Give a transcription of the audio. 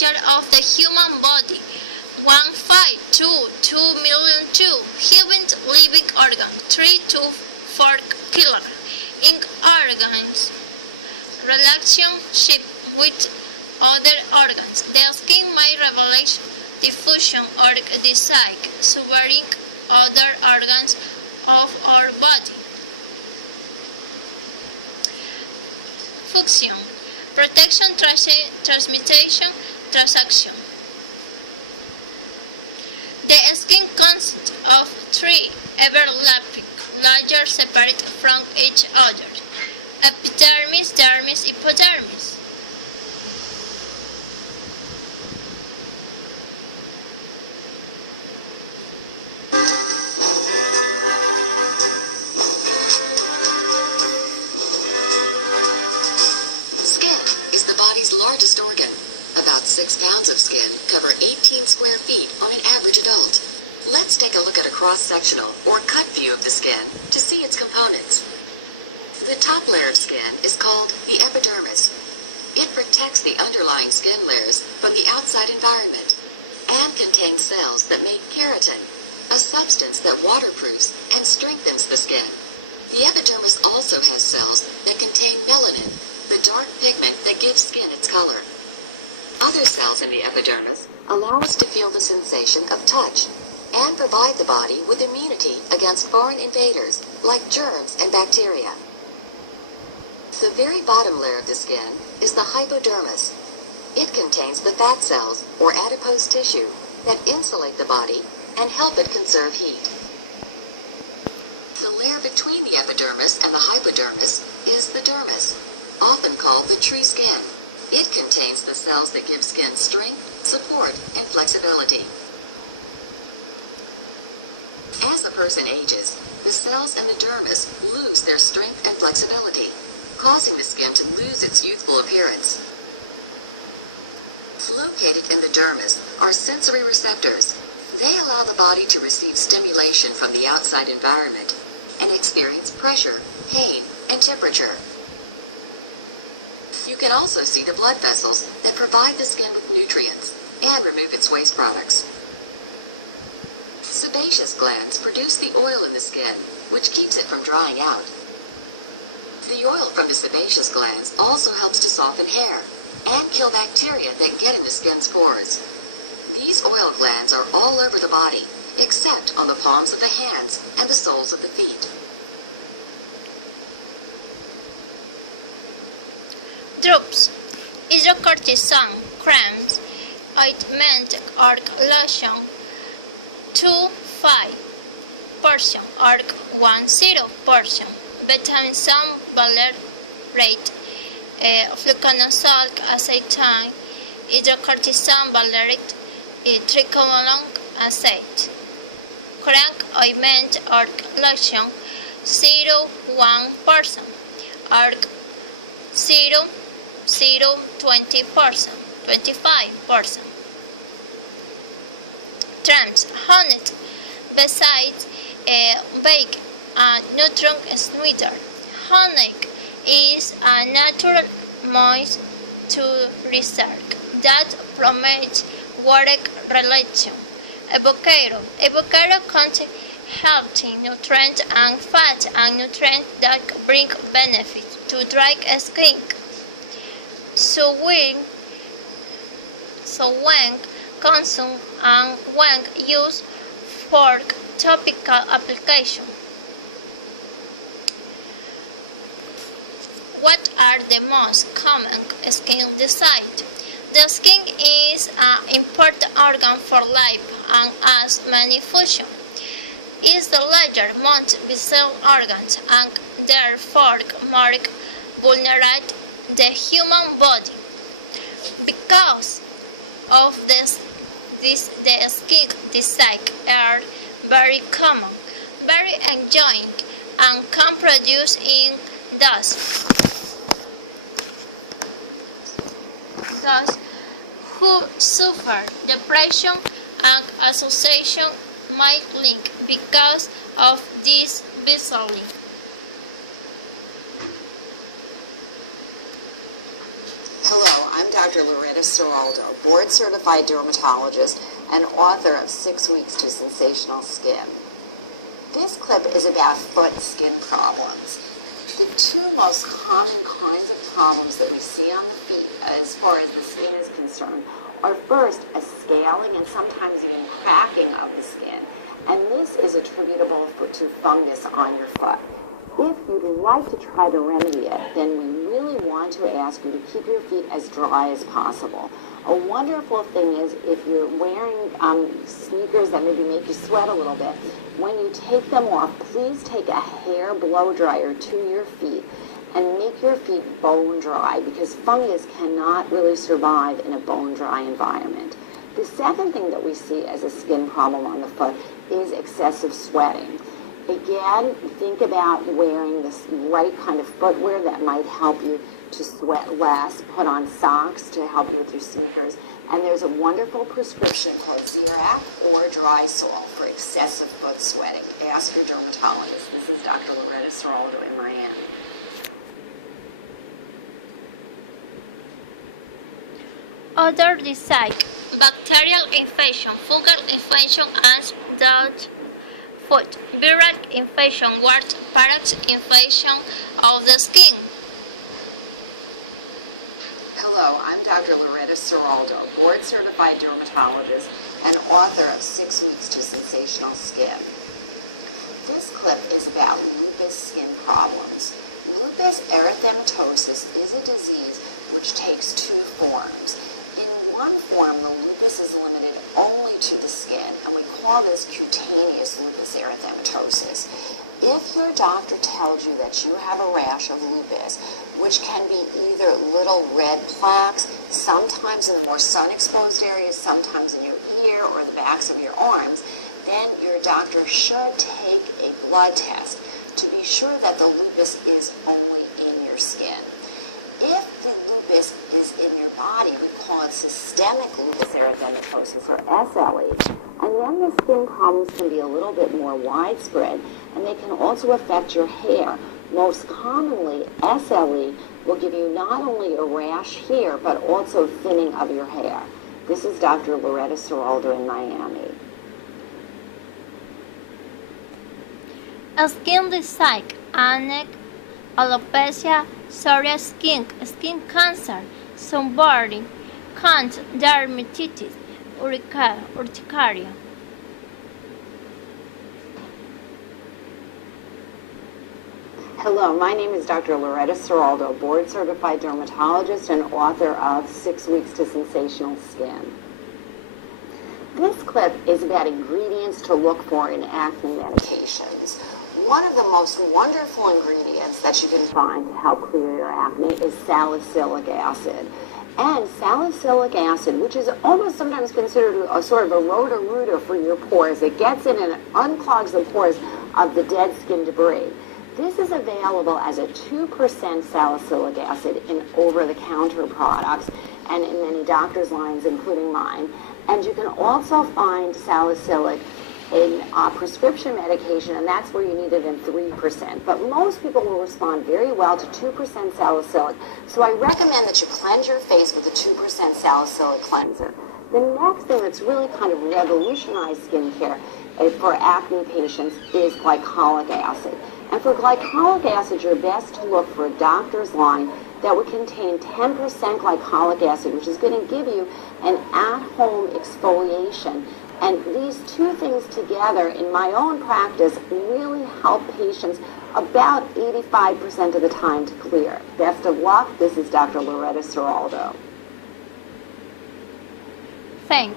structure of the human body. 1.5 to 2 million human living organs, 3 to 4 kilograms in organs. Relationship with other organs. The skin may reveal diffusion or dislike suffering other organs of our body. Function: protection, transmutation, transaction. The skin consists of 3 overlapping layers separated from each other: epidermis, dermis, hypodermis. Skin is the body's largest organ. About 6 pounds of skin cover 18 square feet on an average adult. Let's take a look at a cross-sectional or cut view of the skin to see its components. The top layer of skin is called the epidermis. It protects the underlying skin layers from the outside environment and contains cells that make keratin, a substance that waterproofs and strengthens the skin. The epidermis also has cells that contain melanin, the dark pigment that gives skin its color. Other cells in the epidermis allow us to feel the sensation of touch and provide the body with immunity against foreign invaders like germs and bacteria. The very bottom layer of the skin is the hypodermis. It contains the fat cells or adipose tissue that insulate the body and help it conserve heat. The layer between the epidermis and the hypodermis is the dermis, often called the true skin. It contains the cells that give skin strength, support, and flexibility. As a person ages, the cells in the dermis lose their strength and flexibility, causing the skin to lose its youthful appearance. Located in the dermis are sensory receptors. They allow the body to receive stimulation from the outside environment and experience pressure, pain, and temperature. You can also see the blood vessels that provide the skin with nutrients and remove its waste products. Sebaceous glands produce the oil in the skin, which keeps it from drying out. The oil from the sebaceous glands also helps to soften hair and kill bacteria that get in the skin's pores. These oil glands are all over the body, except on the palms of the hands and the soles of the feet. Drops: hydrocortisone creams, ointment or lotion, 2.5% or 10%. Vitamin C valerate, fluconazole acetate, hydrocortisone valerate, triamcinolone acid. Crank ointment or lotion, 0.1% or 0.20%, 25%. Trans honey, besides baked nutrient sweetener. Honey is a natural moisturizer that promotes water retention. Avocado contains healthy nutrients and fat and nutrients that bring benefits to dry skin. So when consumed and when used for topical application. What are the most common skin diseases? The skin is an important organ for life and has many functions. It is the largest, most vital organ and therefore more vulnerable the human body. Because of this the skin diseases are very common, very annoying, and can produce in those who suffer depression and association might link because of this bizarrely. Hello, I'm Dr. Loretta Seraldo, board-certified dermatologist and author of 6 Weeks to Sensational Skin. This clip is about foot skin problems. The two most common kinds of problems that we see on the feet as far as the skin is concerned are first a scaling and sometimes even cracking of the skin, and this is attributable to fungus on your foot. If you'd like to try to remedy it, then we really want to ask you to keep your feet as dry as possible. A wonderful thing is if you're wearing sneakers that maybe make you sweat a little bit, when you take them off, please take a hair blow dryer to your feet and make your feet bone dry, because fungus cannot really survive in a bone dry environment. The second thing that we see as a skin problem on the foot is excessive sweating. Again, think about wearing the right kind of footwear that might help you to sweat less. Put on socks to help you with your sneakers. And there's a wonderful prescription called Zerac or Drysol for excessive foot sweating. Ask your dermatologist. This is Dr. Loretta Seraldo in Miami. Other disease, bacterial infection, fungal infection, and dirt foot, viral infection, wart, parasite infection of the skin. Hello, I'm Dr. Loretta Seraldo, board-certified dermatologist and author of 6 Weeks to Sensational Skin. This clip is about lupus skin problems. Lupus erythematosus is a disease which takes two forms. In one form, the lupus is limited only to the skin, and we call this cutaneous lupus erythematosus. If your doctor tells you that you have a rash of lupus, which can be either little red plaques, sometimes in the more sun-exposed areas, sometimes in your ear or the backs of your arms, then your doctor should take a blood test to be sure that the lupus is only in your skin. If the lupus is in your body, we call it systemic lupus erythematosus, or SLE. And then the skin problems can be a little bit more widespread, and they can also affect your hair. Most commonly, SLE will give you not only a rash here, but also thinning of your hair. This is Dr. Loretta Seraldo in Miami. Skin disease, acne, alopecia, psoriasis, skin cancer, sunburn, cancer, dermatitis, urticaria. Hello, my name is Dr. Loretta Seraldo, board-certified dermatologist and author of 6 Weeks to Sensational Skin. This clip is about ingredients to look for in acne medications. One of the most wonderful ingredients that you can find to help clear your acne is salicylic acid. And salicylic acid, which is almost sometimes considered a sort of a roto-rooter for your pores, it gets in and unclogs the pores of the dead skin debris. This is available as a 2% salicylic acid in over-the-counter products and in many doctor's lines, including mine. And you can also find salicylic in prescription medication, and that's where you need it in 3%. But most people will respond very well to 2% salicylic, so I recommend that you cleanse your face with a 2% salicylic cleanser. The next thing that's really kind of revolutionized skincare for acne patients is glycolic acid. And for glycolic acid, you're best to look for a doctor's line that would contain 10% glycolic acid, which is going to give you an at-home exfoliation. And these two things together, in my own practice, really help patients about 85% of the time to clear. Best of luck. This is Dr. Loretta Seraldo. Thank